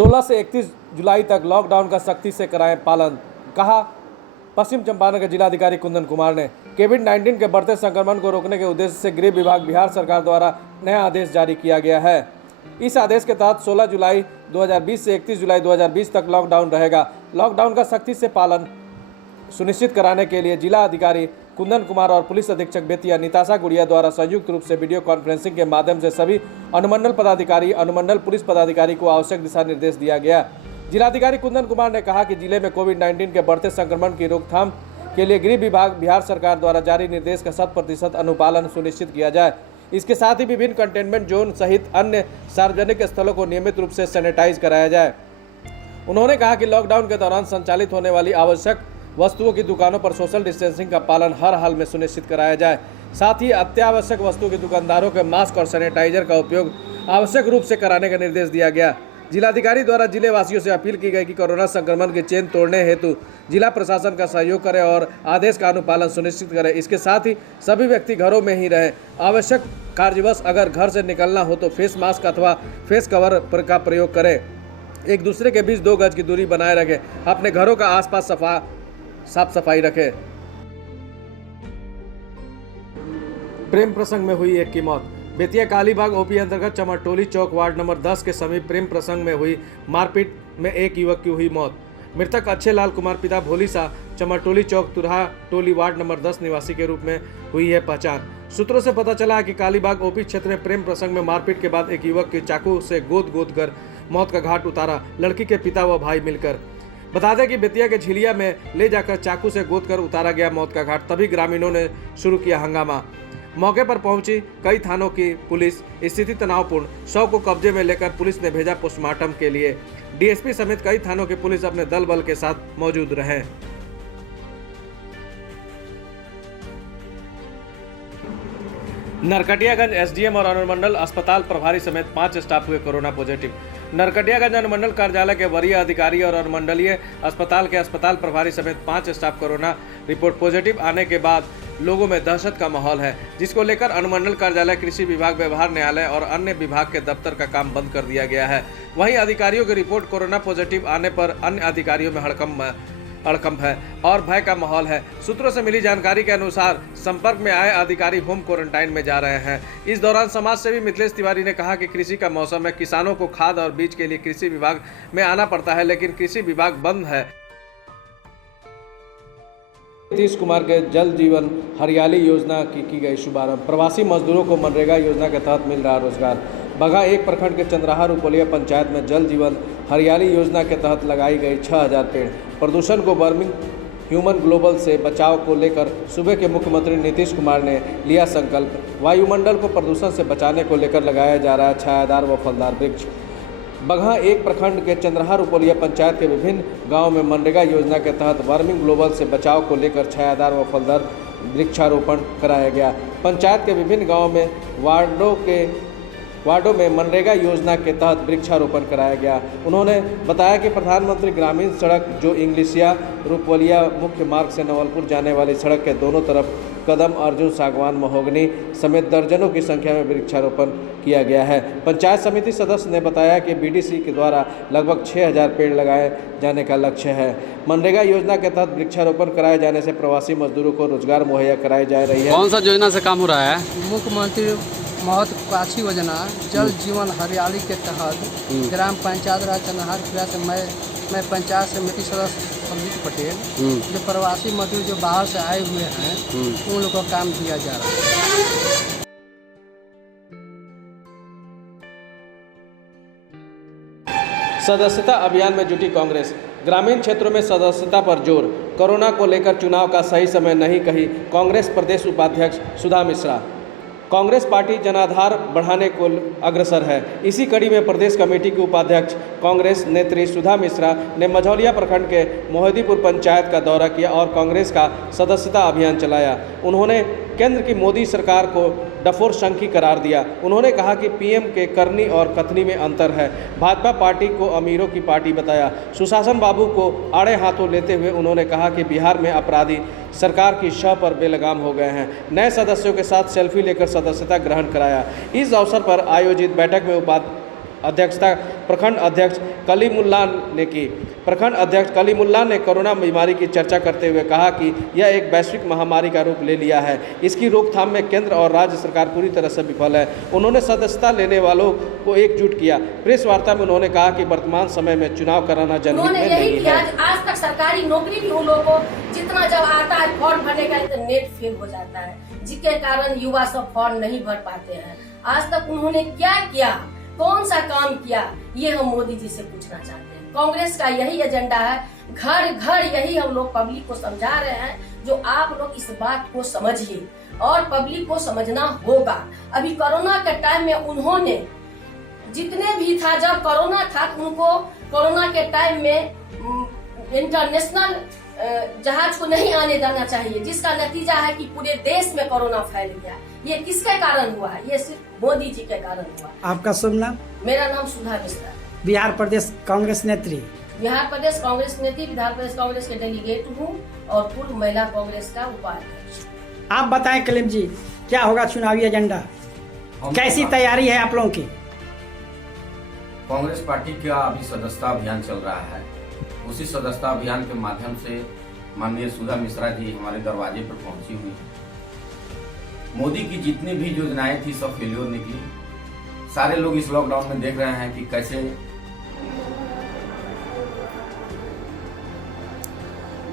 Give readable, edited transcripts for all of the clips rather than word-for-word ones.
16 से 31 जुलाई तक लॉकडाउन का सख्ती से कराएं पालन, कहा पश्चिम चंपारण के जिलाधिकारी कुंदन कुमार ने। कोविड-19 के बढ़ते संक्रमण को रोकने के उद्देश्य से गृह विभाग बिहार सरकार द्वारा नया आदेश जारी किया गया है। इस आदेश के तहत 16 जुलाई 2020 से 31 जुलाई 2020 तक लॉकडाउन रहेगा। लॉकडाउन का सख्ती से पालन सुनिश्चित कराने के लिए जिला अधिकारी कुंदन कुमार और पुलिस अधीक्षक बेतिया निताशा गुड़िया द्वारा संयुक्त रूप से वीडियो कॉन्फ्रेंसिंग के माध्यम से सभी अनुमंडल पदाधिकारी, अनुमंडल पुलिस पदाधिकारी को आवश्यक दिशा निर्देश दिया गया। जिलाधिकारी कुंदन कुमार ने कहा कि जिले में कोविड-19 के बढ़ते संक्रमण की रोकथाम के लिए गृह विभाग बिहार सरकार द्वारा जारी निर्देश का 100% अनुपालन सुनिश्चित किया जाए। इसके साथ ही विभिन्न कंटेनमेंट जोन सहित अन्य सार्वजनिक स्थलों को नियमित रूप से सैनिटाइज कराया जाए। उन्होंने कहा कि लॉकडाउन के दौरान संचालित होने वाली आवश्यक वस्तुओं की दुकानों पर सोशल डिस्टेंसिंग का पालन हर हाल में सुनिश्चित कराया जाए। साथ ही अत्यावश्यक वस्तुओं के दुकानदारों के मास्क और सैनिटाइजर का उपयोग आवश्यक रूप से कराने का निर्देश दिया गया। जिलाधिकारी द्वारा जिले वासियों से अपील की गई कि कोरोना संक्रमण की चेन तोड़ने हेतु जिला प्रशासन का सहयोग करें और आदेश का अनुपालन सुनिश्चित करें। इसके साथ ही सभी व्यक्ति घरों में ही रहें। आवश्यक कार्यवश अगर घर से निकलना हो तो फेस मास्क अथवा फेस कवर का प्रयोग करें। एक दूसरे के बीच 2 गज की दूरी बनाए रखें। अपने घरों का आसपास साफ सफाई रखें। प्रेम प्रसंग में हुई एक की मौत। बेतिया कालीबाग ओपी अंतर्गत चमरटोली चौक वार्ड नंबर 10 के समीप प्रेम प्रसंग में हुई मारपीट में एक युवक की हुई मौत। मृतक अच्छे लाल कुमार पिता भोली सा चमरटोली चौक तुरहा टोली वार्ड नंबर 10 निवासी के रूप में हुई है पहचान। सूत्रों से पता चला है कि कालीबाग ओपी क्षेत्र में प्रेम प्रसंग में मारपीट के बाद एक युवक की चाकू से गोद कर मौत का घाट उतारा। लड़की के पिता व भाई मिलकर। बता दें कि बेतिया के झिलिया में ले जाकर चाकू से गोद कर उतारा गया मौत का घाट। तभी ग्रामीणों ने शुरू किया हंगामा। मौके पर पहुंची कई थानों की पुलिस। स्थिति तनावपूर्ण। शव को कब्जे में लेकर पुलिस ने भेजा पोस्टमार्टम के लिए। डीएसपी समेत कई थानों की पुलिस अपने दल बल के साथ मौजूद रहे। नरकटियागंज एसडीएम और अनुमंडल अस्पताल प्रभारी समेत 5 स्टाफ हुए कोरोना पॉजिटिव। नरकटियागंज अनुमंडल कार्यालय के वरीय अधिकारी और अनुमंडलीय अस्पताल के अस्पताल प्रभारी समेत 5 स्टाफ कोरोना रिपोर्ट पॉजिटिव आने के बाद लोगों में दहशत का माहौल है, जिसको लेकर अनुमंडल कार्यालय, कृषि विभाग, व्यवहार न्यायालय और अन्य विभाग के दफ्तर का काम बंद कर दिया गया है। वहीं अधिकारियों की रिपोर्ट कोरोना पॉजिटिव आने पर अन्य अधिकारियों में हड़कंप है और भय का माहौल है। सूत्रों से मिली जानकारी के अनुसार संपर्क में आए अधिकारी होम क्वारंटाइन में जा रहे हैं। इस दौरान समाज सेवी मिथिलेश तिवारी ने कहा कि कृषि का मौसम है, किसानों को खाद और बीज के लिए कृषि विभाग में आना पड़ता है, लेकिन कृषि विभाग बंद है। नीतीश कुमार के जल जीवन हरियाली योजना की गई शुभारंभ। प्रवासी मजदूरों को मनरेगा योजना के तहत मिल रहा रोजगार। बगहा 1 प्रखंड के चंद्राहा रुपोलिया पंचायत में जल जीवन हरियाली योजना के तहत लगाई गई 6000 पेड़। प्रदूषण को वार्मिंग ह्यूमन ग्लोबल से बचाव को लेकर सूबे के मुख्यमंत्री नीतीश कुमार ने लिया संकल्प। वायुमंडल को प्रदूषण से बचाने को लेकर लगाया जा रहा है छायादार व फलदार वृक्ष। बगहा 1 प्रखंड के चंद्राहा रुपोलिया पंचायत के विभिन्न गांवों में मनरेगा योजना के तहत वार्मिंग ग्लोबल से बचाव को लेकर छायादार व फलदार वृक्षारोपण कराया गया। पंचायत के विभिन्न गाँवों में वार्डों में मनरेगा योजना के तहत वृक्षारोपण कराया गया। उन्होंने बताया कि प्रधानमंत्री ग्रामीण सड़क जो इंग्लिशिया रुपोलिया मुख्य मार्ग से नवलपुर जाने वाली सड़क के दोनों तरफ कदम, अर्जुन, सागवान, महोगनी समेत दर्जनों की संख्या में वृक्षारोपण किया गया है। पंचायत समिति सदस्य ने बताया कि बीडीसी के द्वारा लगभग 6000 पेड़ लगाए जाने का लक्ष्य है। मनरेगा योजना के तहत वृक्षारोपण कराए जाने से प्रवासी मजदूरों को रोजगार मुहैया कराई जा रही है। कौन सा योजना से काम हो रहा है? मुख्यमंत्री महत्वाकांक्षी योजना जल जीवन हरियाली के तहत ग्राम पंचायत राज चंद्रहार से मैं पंचायत समिति सदस्य संजीत पटेल जो प्रवासी मजदूर जो बाहर से आए हुए हैं उन लोगों को काम दिया जा रहा है। सदस्यता अभियान में जुटी कांग्रेस। ग्रामीण क्षेत्रों में सदस्यता पर जोर। कोरोना को लेकर चुनाव का सही समय नहीं, कही कांग्रेस प्रदेश उपाध्यक्ष सुधा मिश्रा। कांग्रेस पार्टी जनाधार बढ़ाने को अग्रसर है। इसी कड़ी में प्रदेश कमेटी की उपाध्यक्ष कांग्रेस नेत्री सुधा मिश्रा ने मझौलिया प्रखंड के मोहिदीपुर पंचायत का दौरा किया और कांग्रेस का सदस्यता अभियान चलाया। उन्होंने केंद्र की मोदी सरकार को डफोर संघी करार दिया। उन्होंने कहा कि पीएम के करनी और कथनी में अंतर है। भाजपा पार्टी को अमीरों की पार्टी बताया। सुशासन बाबू को आड़े हाथों लेते हुए उन्होंने कहा कि बिहार में अपराधी सरकार की शह पर बेलगाम हो गए हैं। नए सदस्यों के साथ सेल्फी लेकर सदस्यता ग्रहण कराया। इस अवसर पर आयोजित बैठक में अध्यक्षता प्रखंड अध्यक्ष कलीमुल्लाह ने की। प्रखंड अध्यक्ष कलीमुल्लाह ने कोरोना बीमारी की चर्चा करते हुए कहा कि यह एक वैश्विक महामारी का रूप ले लिया है। इसकी रोकथाम में केंद्र और राज्य सरकार पूरी तरह से विफल है। उन्होंने सदस्यता लेने वालों को एकजुट किया। प्रेस वार्ता में उन्होंने कहा कि वर्तमान समय में चुनाव कराना जनहित में नहीं है। आज तक सरकारी नौकरी भी उन लोगों को जितना जब आता है फॉर्म भरने का तो नेट फेल हो जाता है, जिसके कारण युवा सब फॉर्म नहीं भर पाते हैं। आज तक उन्होंने क्या किया, कौन सा काम किया, ये हम मोदी जी से पूछना चाहते हैं। कांग्रेस का यही एजेंडा है, घर घर यही हम लोग पब्लिक को समझा रहे हैं। जो आप लोग इस बात को समझिए और पब्लिक को समझना होगा। अभी कोरोना के टाइम में उन्होंने जितने भी था, जब कोरोना था उनको कोरोना के टाइम में इंटरनेशनल जहाज को नहीं आने देना चाहिए, जिसका नतीजा है कि पूरे देश में कोरोना फैल गया। ये किसके कारण हुआ? ये सिर्फ मोदी जी के कारण हुआ। आपका शुभ नाम? मेरा नाम सुधा मिश्रा, बिहार प्रदेश कांग्रेस नेत्री। बिहार प्रदेश कांग्रेस नेत्री, बिहार प्रदेश कांग्रेस के डेलीगेट हूँ और पूर्व महिला कांग्रेस का उपाध्यक्ष। आप बताएं कलीम जी, क्या होगा चुनावी एजेंडा, कैसी तैयारी है आप लोगों की? कांग्रेस पार्टी का अभी सदस्यता अभियान चल रहा है। उसी सदस्यता अभियान के माध्यम से माननीय सुधा मिश्रा जी हमारे दरवाजे पर पहुंची हुई। मोदी की जितनी भी योजनाएं थी सब फेल्योर निकली। सारे लोग इस लॉकडाउन में देख रहे हैं कि कैसे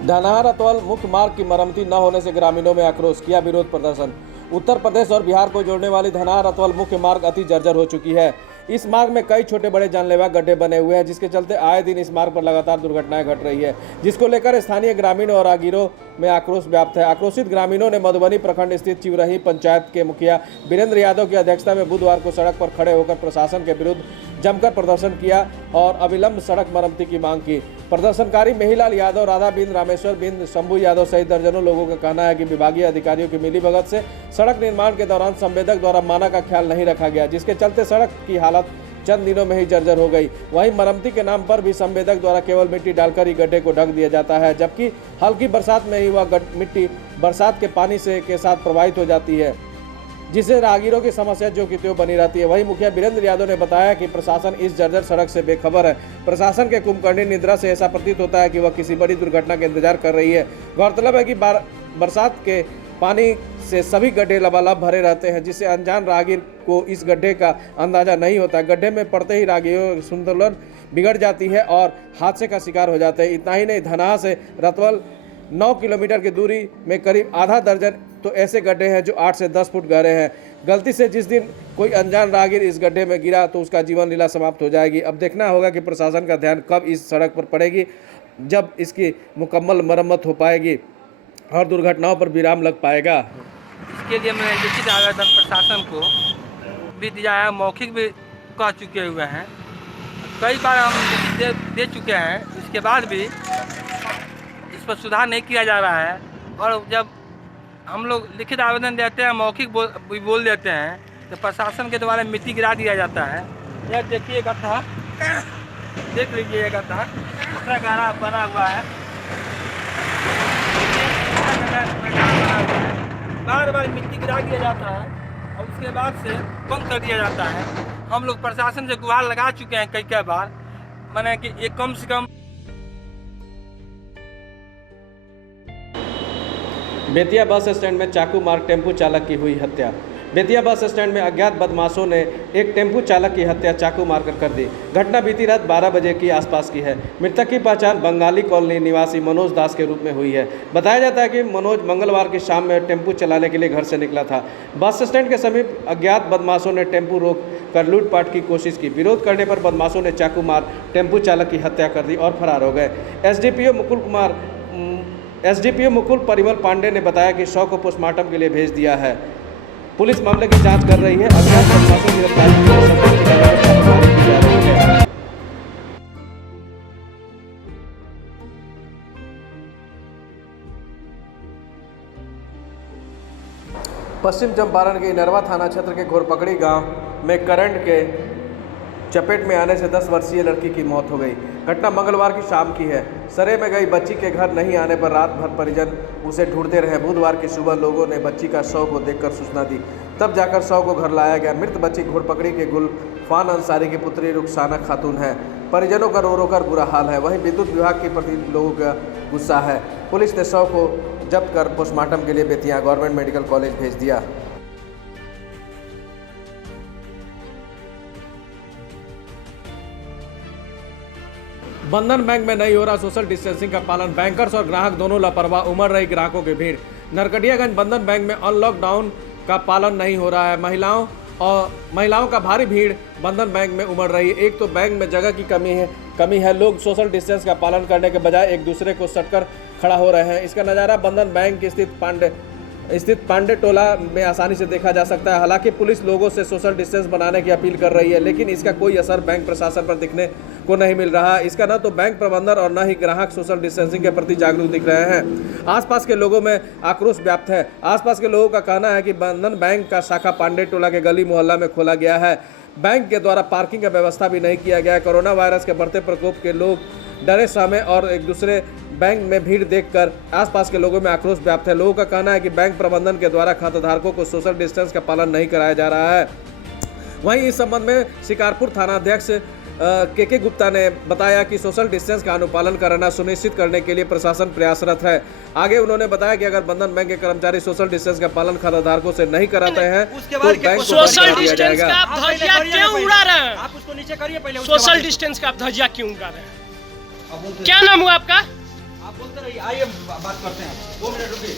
धनहार रतौल मुख्य मार्ग की मरम्मती न होने से ग्रामीणों में आक्रोश, किया विरोध प्रदर्शन। उत्तर प्रदेश और बिहार को जोड़ने वाली धनहार रतौल मुख्य मार्ग अति जर्जर हो चुकी है। इस मार्ग में कई छोटे बड़े जानलेवा गड्ढे बने हुए हैं, जिसके चलते आए दिन इस मार्ग पर लगातार दुर्घटनाएं घट रही है, जिसको लेकर स्थानीय ग्रामीण और राहगीरों में आक्रोश व्याप्त है। आक्रोशित ग्रामीणों ने मधुबनी प्रखंड स्थित चिवरही पंचायत के मुखिया वीरेंद्र यादव की अध्यक्षता में बुधवार को सड़क पर खड़े होकर प्रशासन के विरुद्ध जमकर प्रदर्शन किया और अविलंब सड़क मरम्मती की मांग की। प्रदर्शनकारी मेहीलाल यादव, राधा बिंद, रामेश्वर बिंद, शंभू यादव सहित दर्जनों लोगों का कहना है कि विभागीय अधिकारियों की मिलीभगत से सड़क निर्माण के दौरान संवेदक द्वारा माना का ख्याल नहीं रखा गया, जिसके चलते सड़क की हालत चंद दिनों में ही जर्जर हो गई। वहीं मरम्मती के नाम पर भी संवेदक द्वारा केवल मिट्टी डालकर ही गड्ढे को ढक दिया जाता है, जबकि हल्की बरसात में ही वह मिट्टी बरसात के पानी से के साथ प्रवाहित हो जाती है, जिससे राहगीरों की समस्या जो कि त्यों बनी रहती है। वहीं मुखिया वीरेंद्र यादव ने बताया कि प्रशासन इस जर्जर सड़क से बेखबर है। प्रशासन के कुंभकर्णी निद्रा से ऐसा प्रतीत होता है कि वह किसी बड़ी दुर्घटना का इंतजार कर रही है। गौरतलब है कि बरसात के पानी से सभी गड्ढे लबालब भरे रहते हैं, जिससे अनजान राहगीर को इस गड्ढे का अंदाजा नहीं होता। गड्ढे में पड़ते ही राहगीरों की संतुलन बिगड़ जाती है और हादसे का शिकार हो जाते हैं। इतना ही नहीं, धनहा से रतवल 9 किलोमीटर की दूरी में करीब आधा दर्जन तो ऐसे गड्ढे हैं जो 8 से 10 फुट गहरे हैं। गलती से जिस दिन कोई अनजान राहगीर इस गड्ढे में गिरा तो उसका जीवन लीला समाप्त हो जाएगी। अब देखना होगा कि प्रशासन का ध्यान कब इस सड़क पर पड़ेगी, जब इसकी मुकम्मल मरम्मत हो पाएगी और दुर्घटनाओं पर विराम लग पाएगा। इसके लिए मैंने लिखित आवेदन प्रशासन को भी दिया है, मौखिक भी कह चुके हुए हैं। कई बार हम दे चुके हैं, इसके बाद भी इस पर सुधार नहीं किया जा रहा है। और जब हम लोग लिखित आवेदन देते हैं, मौखिक बोल देते हैं, तो प्रशासन के द्वारा मिट्टी गिरा दिया जाता है। यह देखिए गड्ढा, देख लीजिए ये गड्ढा दूसरा गहरा बना हुआ है, बार बार मिट्टी गिरा दिया जाता है और उसके बाद से बंद कर दिया जाता है। हम लोग प्रशासन से गुहार लगा चुके हैं कई बार, माने कि ये कम से कम। बेतिया बस स्टैंड में चाकू मार टेम्पू चालक की हुई हत्या। बेतिया बस स्टैंड में अज्ञात बदमाशों ने एक टेम्पू चालक की हत्या चाकू मारकर कर दी। घटना बीती रात 12 बजे की आसपास की है। मृतक की पहचान बंगाली कॉलोनी निवासी मनोज दास के रूप में हुई है। बताया जाता है कि मनोज मंगलवार की शाम में टेम्पू चलाने के लिए घर से निकला था। बस स्टैंड के समीप अज्ञात बदमाशों ने टेम्पू रोक कर लूटपाट की कोशिश की। विरोध करने पर बदमाशों ने चाकू मार टेम्पू चालक की हत्या कर दी और फरार हो गए। एसडीपीओ मुकुल परिमल पांडे ने बताया कि शव को पोस्टमार्टम के लिए भेज दिया है। पुलिस मामले की जांच कर रही है। अज्ञात बदमाशों की गिरफ्तारी के लिए संपर्क छापेमारी की जा रही है। पश्चिम चंपारण के इनरवा थाना क्षेत्र के घोरपकड़ी गांव में करंट के चपेट में आने से 10 वर्षीय लड़की की मौत हो गई। घटना मंगलवार की शाम की है। सरे में गई बच्ची के घर नहीं आने पर रात भर परिजन उसे ढूंढते रहे। बुधवार की सुबह लोगों ने बच्ची का शव को देखकर सूचना दी। तब जाकर शव को घर लाया गया। मृत बच्ची घोड़पकड़ी के गुलफान अंसारी की पुत्री रुखसाना खातून है। परिजनों का रो रो कर बुरा हाल है। वहीं विद्युत विभाग के प्रति लोगों का गुस्सा है। पुलिस ने शव को जब्त कर पोस्टमार्टम के लिए बेतिया गवर्नमेंट मेडिकल कॉलेज भेज दिया। बंधन बैंक में नहीं हो रहा सोशल डिस्टेंसिंग का पालन। बैंकर्स और ग्राहक दोनों लापरवाह, उमड़ रही ग्राहकों की भीड़। नरकटियागंज बंधन बैंक में अनलॉकडाउन का पालन नहीं हो रहा है। महिलाओं का भारी भीड़ बंधन बैंक में उमड़ रही है। एक तो बैंक में जगह की कमी है। लोग सोशल डिस्टेंस का पालन करने के बजाय एक दूसरे को सटकर खड़ा हो रहे हैं। इसका नज़ारा बंधन बैंक स्थित पांडे टोला में आसानी से देखा जा सकता है। हालांकि पुलिस लोगों से सोशल डिस्टेंस बनाने की अपील कर रही है, लेकिन इसका कोई असर बैंक प्रशासन पर दिखने को नहीं मिल रहा। इसका न तो बैंक प्रबंधन और न ही ग्राहक सोशल डिस्टेंसिंग के प्रति जागरूक दिख रहे हैं। आसपास के लोगों में आक्रोश व्याप्त है। आसपास के लोगों का कहना है कि बंधन बैंक का शाखा पांडे टोला के गली मोहल्ला में खोला गया है। बैंक के द्वारा पार्किंग की व्यवस्था भी नहीं किया गया है। कोरोना वायरस के बढ़ते प्रकोप के लोग डरे सहमे और एक दूसरे बैंक में भीड़ देखकर आसपास के लोगों में आक्रोश व्याप्त है। लोगों का कहना है कि बैंक प्रबंधन के द्वारा खाताधारकों को सोशल डिस्टेंस का पालन नहीं कराया जा रहा है। वहीं इस संबंध में शिकारपुर थानाध्यक्ष के गुप्ता ने बताया कि सोशल डिस्टेंस का अनुपालन कराना सुनिश्चित करने के लिए प्रशासन प्रयासरत है। आगे उन्होंने बताया कि अगर बंधन बैंक के कर्मचारी सोशल डिस्टेंस का पालन खाताधारकों से नहीं कराते हैं तो बैंक को सोशल दिया डिस्टेंस जाएगा। का आप धज्जियां क्यों उड़ा रहे हैं? आप उसको नीचे करिए पहले। सोशल डिस्टेंस का आप धज्जियां क्यों उड़ा रहे हैं? क्या नाम हुआ आपका? आप बोलते रहिए, आइए बात करते हैं। 2 मिनट रुकिए।